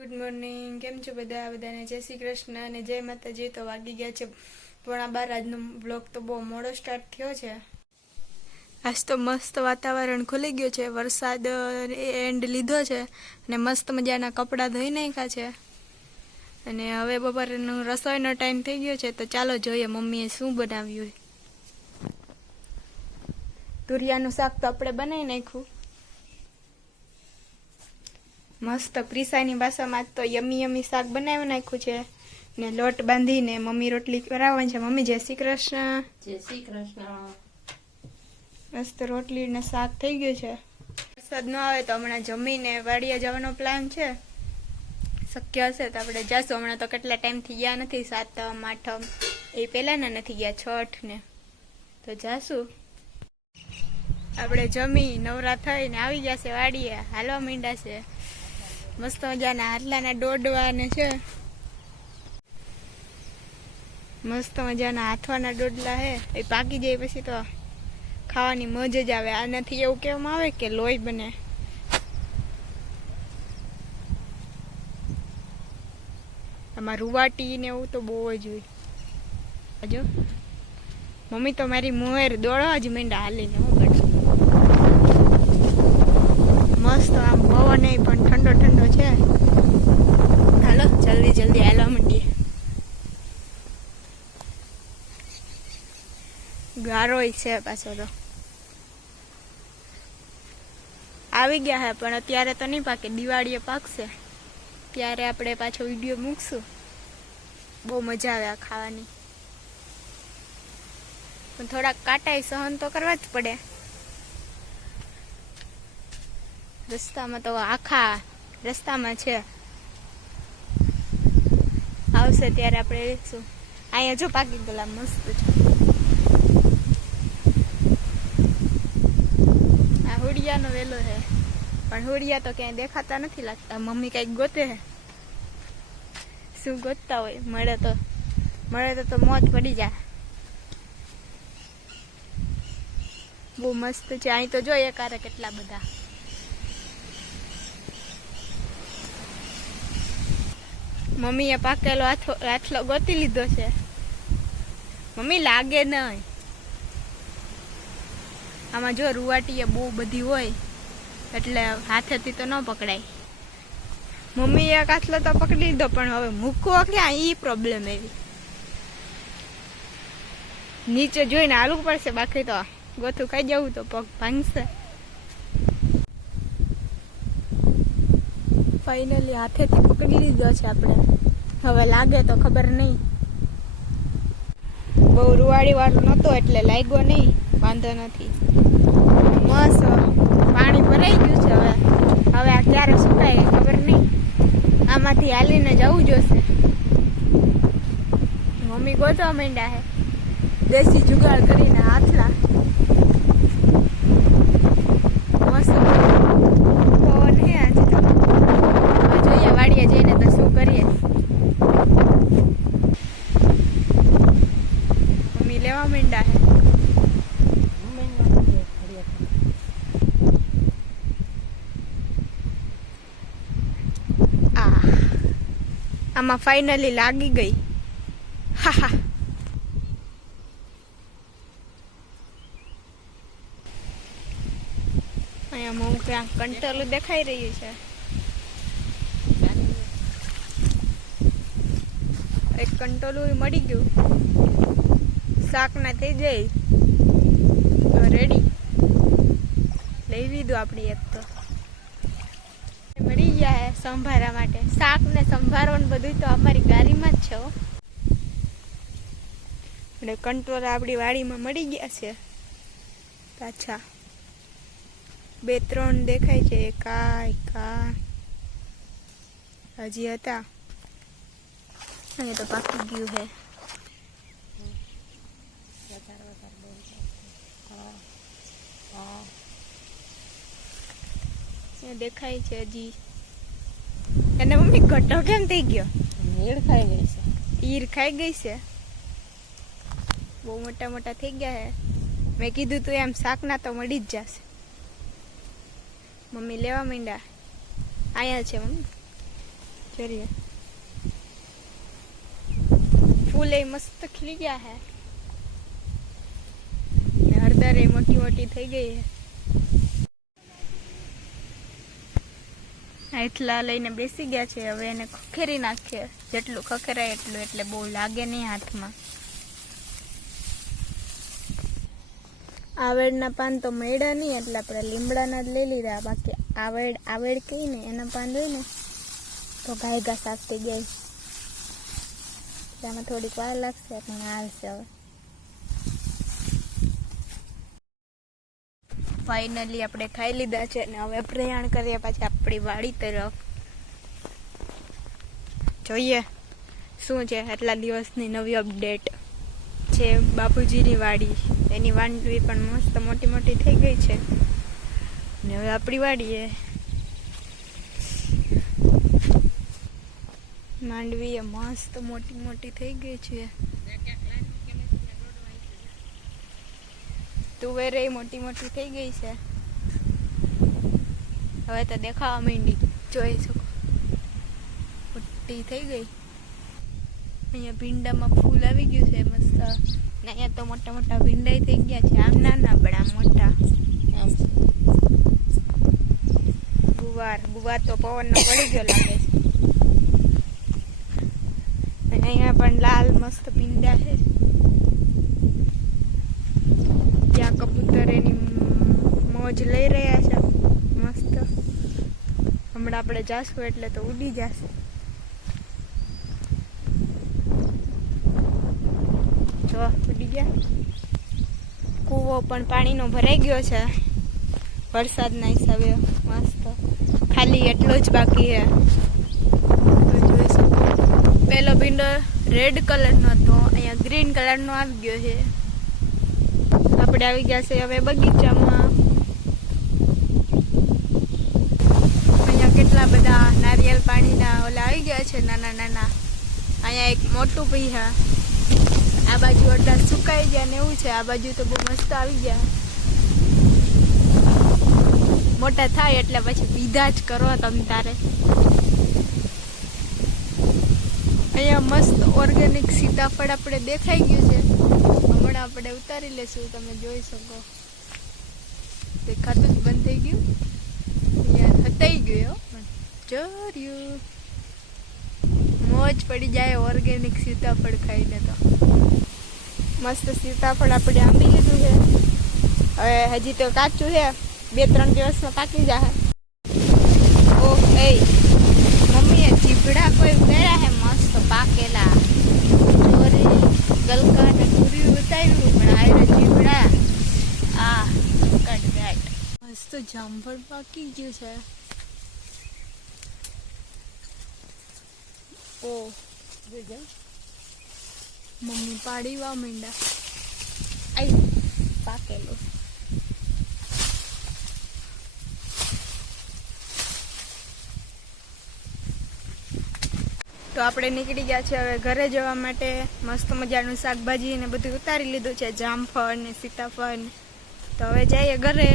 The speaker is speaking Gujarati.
Good morning. કેમ છો બધાને જય શ્રી કૃષ્ણ અને જય માતાજી. તો વાગી ગયા છે 12:30. આજનો બ્લોગ તો બહુ મોડો સ્ટાર્ટ થયો છે. આજ તો મસ્ત વાતાવરણ ખુલી ગયું છે, વરસાદ એન્ડ લીધો છે અને મસ્ત મજાના કપડાં ધોઈ નાખ્યા છે અને હવે બપોરનું રસોઈનો ટાઈમ થઈ ગયો છે. તો ચાલો જોઈએ મમ્મીએ શું બનાવ્યું. તુરિયાનું શાક તો આપણે બનાવી નાખ્યું મસ્ત. પ્રિસાની ભાષામાં તો યમી શાક બનાવી નાખ્યું છે ને લોટ બાંધીને મમ્મી રોટલી કરાવવાની છે. મમ્મી જય શ્રી કૃષ્ણ. જય શ્રી કૃષ્ણ. મસ્ત રોટલી ને શાક થઈ ગયું છે. વરસાદ ન આવે તો હમણાં જમીને વાડીએ જવાનો પ્લાન છે. શક્ય હશે તો આપણે જાશું. હમણાં તો કેટલા ટાઈમથી ગયા નથી, 7મ 8મ એ પહેલાના નથી ગયા, 6ઠ ને તો જાશું. આપણે જમી નવરા થઈને આવી ગયા છે વાડીએ, હાલવા માંડ્યા છે. મસ્ત મજાના હાથલાના દોડવા ને છે, મસ્ત મજાના હાથવાના દોડલા હે. એ પાકી જાય પછી તો ખાવાની મજ જ આવે. આનાથી એવું કહેવામાં આવે કે લોહી બને. આમાં રૂવાટી ને એવું તો બહુ જ હોય. જો મમ્મી તો મારી મોહેર દોડવા જ માંડ્યા હાલીને. હું કરશું મસ્ત આમ પવન નહીં પણ ઠંડો ઠંડો છે. હાલો જલ્દી જલ્દી હાલવા માંડીએ. ગારોય છે પાછો તો. આવી ગયા હે પણ અત્યારે તો નહીં પાકે, દિવાળીએ પાકશે ત્યારે આપણે પાછો વિડીયો મૂકશું. બહુ મજા આવે આ ખાવાની, પણ થોડાક કાંટાઈ સહન તો કરવા જ પડે. રસ્તામાં તો આખા રસ્તામાં છે, આવશે ત્યારે આપણે લેશું. અહીંયા જો પાકી ગયેલા મસ્ત છે. આ હુડિયાનો વેલો છે પણ હુડિયા તો ક્યાંય દેખાતા નથી લાગતા. મમ્મી કઈક ગોતે છે. શું ગોતતા હોય? મળે તો મોત પડી જાય. બહુ મસ્ત છે. અહીં તો જો એકારે કેટલા બધા. મમ્મીએ પાકેલો આથલો ગોતી લીધો છે. મમ્મી લાગે નહીં આમાં. જો રૂવાટી બહુ બધી હોય એટલે હાથેથી તો ન પકડાય. મમ્મીએ એક આથલો તો પકડી લીધો પણ હવે મૂકવો ક્યાં એ પ્રોબ્લેમ એવી. નીચે જોઈને હાલવું પડશે, બાકી તો ગોથું ખાઈ જવું તો પગ ભાંગશે. ફાઇનલી હાથેથી પકડી લીધો છે આપણે. હવે લાગે તો ખબર નહીં. બહુ રૂવાડી વાળું નહોતું એટલે લાગ્યો નહીં, વાંધો નથી. મસ્ત પાણી ભરાઈ ગયું છે. હવે આ ક્યારે સુકાય ખબર નહીં. આમાંથી હાલીને જવું જોશે. મમ્મી ગોતવા માંડ્યા હે દેશી જુગાડ કરીને હાથલા. મસ્ત પવન હે આજે તો. જોઈએ વાડીએ જઈને તો શું કરીએ. મમ્મી લેવા માંડ્યા હે. આમાં ફાઇનલી લાગી ગઈ. હા હા. અહીંયા હું ક્યાં કંટોલું દેખાઈ રહ્યું છે. એક કંટોલું મળી ગયું. શાક ના થઈ જાય તો રેડી. લઈ લીધું આપણી એક તો મળી ગયા હે સંભારા માટે. શાક ને સંભારવાનું બધું તો અમારી ગાડીમાં જ છે. એટલે કંટોળ આપણી વાડીમાં મળી ગયા છે પાછા. 2-3 દેખાય છે. કા હજી હતા. અહીંયા તો પાકી ગયું હે. દેખાય છે હજી. એને મમ્મી ઘટો કેમ થઈ ગયો? ઈર ખાઈ ગઈ છે. ઈર ખાઈ ગઈ છે. બહુ મોટા મોટા થઈ ગયા હે. મેં કીધું તું એમ શાકના તો મળી જ જશે. મમ્મી લેવા માંડ્યા. અહીંયા છે મમ્મી. કરીએ. ફૂલ એ મસ્ત ખીલી ગયા હે ને હળદર એ મોટી મોટી થઈ ગઈ હે. એટલા લઈને બેસી ગયા છે. હવે એને ખખેરી નાખીએ, જેટલું ખખેરાય એટલું, એટલે બહુ લાગે નહીં હાથમાં. આવેડના પાન તો મળ્યા નહીં એટલે આપણે લીમડાના જ લઈ લીધા. બાકી આવેડ કઈ ને એના પાન હોય ને તો ગાય ઘા સાફ થઈ ગઈ. આમાં થોડીક વાર લાગશે પણ હાલશે. હવે ફાઇનલી આપણે ખાઈ લીધા છે ને હવે પ્રયાણ કરીએ પાછી આપણી વાડી તરફ. જોઈએ શું છે આટલા દિવસની નવી અપડેટ છે. બાપુજીની વાડી, એની માંડવી પણ મસ્ત મોટી મોટી થઈ ગઈ છે ને હવે આપણી વાડીએ માંડવી એ મસ્ત મોટી મોટી થઈ ગઈ છે. તુવેરે મોટી મોટી થઈ ગઈ છે. હવે તો દેખાવા માંડી, જોઈ શકો મોટી થઈ ગઈ. અહીંયા ભીંડામાં ફૂલ આવી ગયું છે મસ્ત ને અહીંયા તો મોટા મોટા ભીંડા થઈ ગયા છે. આમ નાના પણ આમ મોટા. આમ ગુવાર તો પવનનો પડી ગયો લાગે છે. અને અહીંયા પણ લાલ મસ્ત ભીંડા છે. ત્યાં કબૂતર એની મોજ લઈ રહ્યા છે મસ્ત. હમણાં આપણે જાશું એટલે તો ઉડી જશે. જો ઉડી ગયા. કૂવો પણ પાણીનો ભરાઈ ગયો છે વરસાદના હિસાબે. મસ્ત ખાલી એટલો જ બાકી છે. જોઈ શકો પેલો ભીંડો રેડ કલરનો હતો, અહીંયા ગ્રીન કલરનો આવી ગયો છે. આપણે આવી ગયા છે હવે બગીચામાં. અહીંયા કેટલા બધા નારિયેળ પાણીના ઓલા આવી ગયા છે નાના નાના. અહીંયા એક મોટું પૈહા, આ બાજુ અડધા સુકાઈ ગયા ને એવું છે. આ બાજુ તો બહુ મસ્ત આવી ગયા. મોટા થાય એટલે પછી પીધા જ કરો તમ તારે. અહીંયા મસ્ત ઓર્ગેનિક સીતાફળ આપણે દેખાઈ ગયું છે. હમણાં આપણે ઉતારી લેશું, તમે જોઈ શકો. દેખાતું જ બંધ થઈ ગયું. અહીંયા થતાઈ ગયો ચોર્યું. મોજ પડી જાય ઓર્ગેનિક સીતાફળ ખાઈને. તો મસ્ત સીતાફળ આપણે આંબી લીધું છે. હવે હજી તો કાચું છે, 2-3 દિવસમાં પાકી જાય. ઓ એ મમ્મીએ ચીભડા કોઈ ઉતાર્યા હે મસ્ત પાકેલા. ચોરી ગલકા ને પૂરી ઉતાર્યું પણ આયરા ચીભડા. આ કડગાટ મસ્ત જામફળ પાકી ગયું છે. ઓ મમ્મી પાડી વા મીંડા. આઈ પાકેલું. તો આપણે નીકળી ગયા છે હવે ઘરે જવા માટે. મસ્ત મજાનું શાકભાજી ને બધું ઉતારી લીધું છે, જામફળ ને સીતાફળ. તો હવે જઈએ ઘરે.